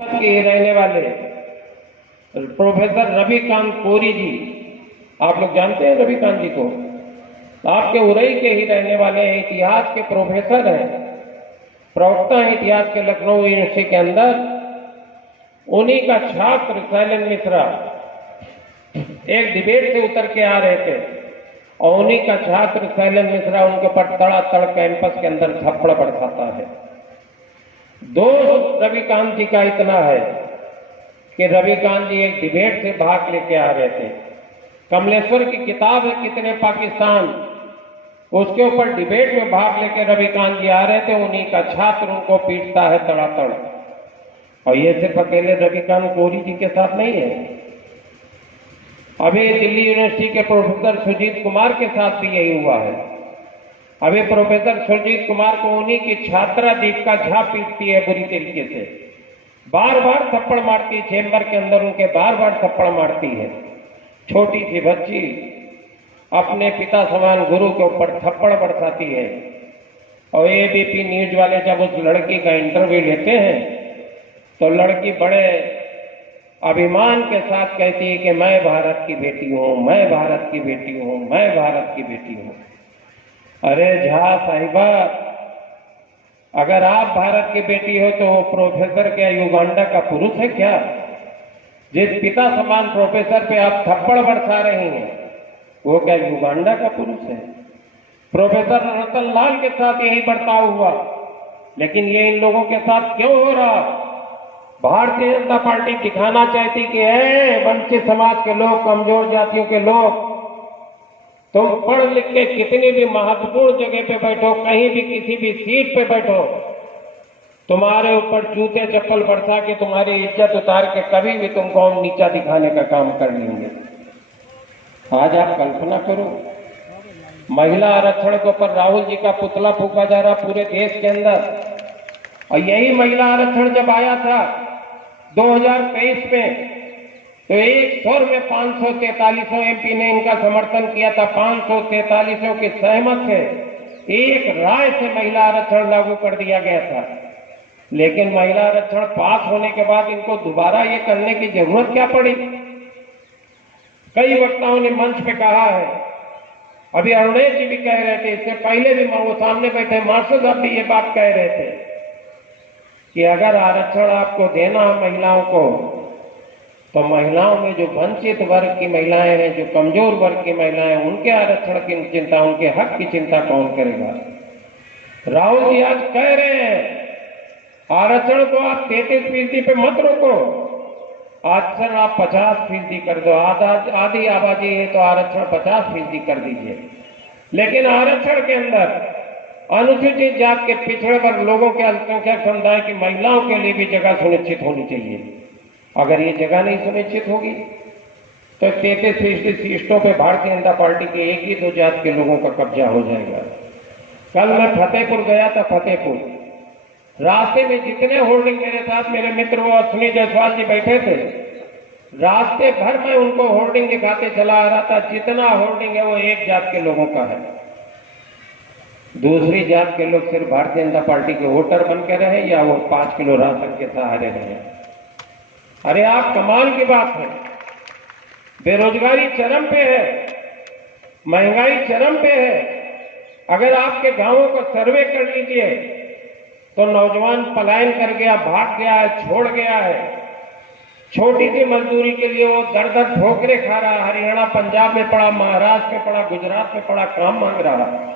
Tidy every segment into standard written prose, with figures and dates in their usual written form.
के रहने वाले प्रोफेसर रविकांत कोरी जी, आप लोग जानते हैं रविकांत जी को? आपके उरई के ही रहने वाले हैं, इतिहास के प्रोफेसर हैं, प्रवक्ता हैं इतिहास के लखनऊ यूनिवर्सिटी के अंदर। उन्हीं का छात्र शैलेंद्र मिश्रा एक डिबेट से उतर के आ रहे थे और उन्हीं का छात्र शैलेंद्र मिश्रा उनके ऊपर तड़ातड़ कैंपस के अंदर थप्पड़ बरसाता है। दोस्त रविकांत जी का इतना है कि रविकांत जी एक डिबेट से भाग लेके आ रहे थे। कमलेश्वर की किताब है कितने पाकिस्तान, उसके ऊपर डिबेट में भाग लेके रविकांत जी आ रहे थे। उन्हीं का छात्र उनको पीटता है तड़ातड़। और ये सिर्फ अकेले रविकांत कोरी जी के साथ नहीं है, अभी दिल्ली यूनिवर्सिटी के प्रोफेसर सुजीत कुमार के साथ भी यही हुआ है। अभी प्रोफेसर सुजीत कुमार को उन्हीं की छात्रा दीपिका झा पीटती है बुरी तरीके से, बार बार थप्पड़ मारती है, चेंबर के अंदर उनके बार बार थप्पड़ मारती है। छोटी सी बच्ची अपने पिता समान गुरु के ऊपर थप्पड़ बरसाती है। और एबीपी न्यूज वाले जब उस लड़की का इंटरव्यू लेते हैं तो लड़की बड़े अभिमान के साथ कहती है कि मैं भारत की बेटी हूं, मैं भारत की बेटी हूं, मैं भारत की बेटी हूं। अरे झा साहिबा, अगर आप भारत की बेटी हो तो वो प्रोफेसर क्या युगांडा का पुरुष है क्या? जिस पिता समान प्रोफेसर पे आप थप्पड़ बरसा रही हैं वो क्या युगांडा का पुरुष है? प्रोफेसर रतन लाल के साथ यही बर्ताव हुआ, लेकिन ये इन लोगों के साथ क्यों हो रहा? भारतीय जनता पार्टी दिखाना चाहती कि वंचित समाज के लोग, कमजोर जातियों के लोग, तुम पढ़ लिख के कितनी भी महत्वपूर्ण जगह पे बैठो, कहीं भी किसी भी सीट पे बैठो, तुम्हारे ऊपर जूते चप्पल बरसा के तुम्हारी इज्जत उतार के कभी भी तुमको हम नीचा दिखाने का काम कर लेंगे। आज आप कल्पना करो, महिला आरक्षण के ऊपर राहुल जी का पुतला फूंका जा रहा पूरे देश के अंदर। और यही महिला आरक्षण जब आया था 2023 में तो एक स्वर में 543 एमपी ने इनका समर्थन किया था, 543 के सहमत थे, एक राय से महिला आरक्षण लागू कर दिया गया था। लेकिन महिला आरक्षण पास होने के बाद इनको दोबारा ये करने की जरूरत क्या पड़ी? कई वक्ताओं ने मंच पे कहा है, अभी अरुणेश जी भी कह रहे थे, इससे पहले भी वो सामने बैठे मार्शल साहब भी ये बात कह रहे थे कि अगर आरक्षण आपको देना है महिलाओं को, तो महिलाओं में जो वंचित वर्ग की महिलाएं हैं, जो कमजोर वर्ग की महिलाएं हैं, उनके आरक्षण की चिंता, उनके हक की चिंता कौन करेगा? राहुल जी आज कह रहे हैं आरक्षण को आप 33% पे मत रोको, आरक्षण आप 50% कर दो। आधी आबादी है तो आरक्षण 50% कर दीजिए। लेकिन आरक्षण के अंदर अनुसूचित जात के पिछड़े वर्ग लोगों के अल्पसंख्यक समुदाय की महिलाओं के लिए भी जगह सुनिश्चित होनी चाहिए। अगर ये जगह नहीं सुनिश्चित होगी तो 33% सीटों पे भारतीय जनता पार्टी के एक ही दो जात के लोगों का कब्जा हो जाएगा। कल मैं फतेहपुर गया था। फतेहपुर रास्ते में जितने होर्डिंग मेरे साथ मेरे मित्र वो अश्विनी जायसवाल जी बैठे थे, रास्ते भर में उनको होर्डिंग दिखाते चला आ रहा था। जितना होर्डिंग है वो एक जात के लोगों का है, दूसरी जात के लोग सिर्फ भारतीय जनता पार्टी के वोटर बन के रहे या वो 5 किलो राशन के सहारे रहे। अरे आप कमाल की बात है, बेरोजगारी चरम पे है, महंगाई चरम पे है। अगर आपके गांवों को सर्वे कर लीजिए तो नौजवान पलायन कर गया, भाग गया है, छोड़ गया है। छोटी सी मजदूरी के लिए वो दर दर ठोकरे खा रहा है। हरियाणा पंजाब में पड़ा, महाराष्ट्र में पड़ा, गुजरात में पड़ा, काम मांग रहा है।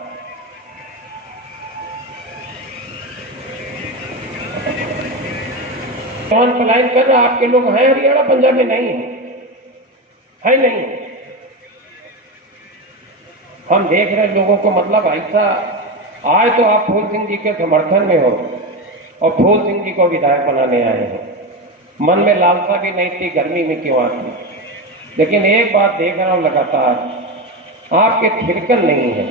कौन पलायन कर रहा? आपके लोग हैं हरियाणा पंजाब में? नहीं है, नहीं। हम देख रहे लोगों को, मतलब ऐसा आए तो आप फूल सिंह जी के समर्थन में हो और फूल सिंह जी को विधायक बनाने आए हैं। मन में लालसा भी नहीं थी, गर्मी में क्यों आती। लेकिन एक बात देख रहा हूं लगातार, आपके थिरकन नहीं है,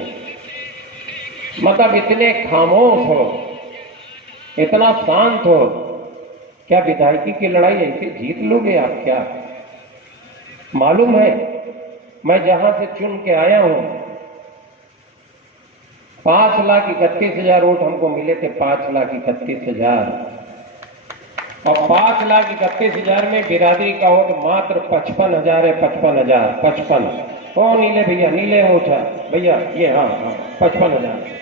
मतलब इतने खामोश हो, इतना शांत हो। क्या विधायकी की लड़ाई ऐसे जीत लोगे आप? क्या मालूम है, मैं जहां से चुन के आया हूं 5,31,000 वोट हमको मिले थे, 5,31,000। और 5,31,000 में बिरादरी का वोट मात्र 55,000 है। 55,000 55। ओ नीले भैया, नीले मोचा भैया, ये हाँ 55,000।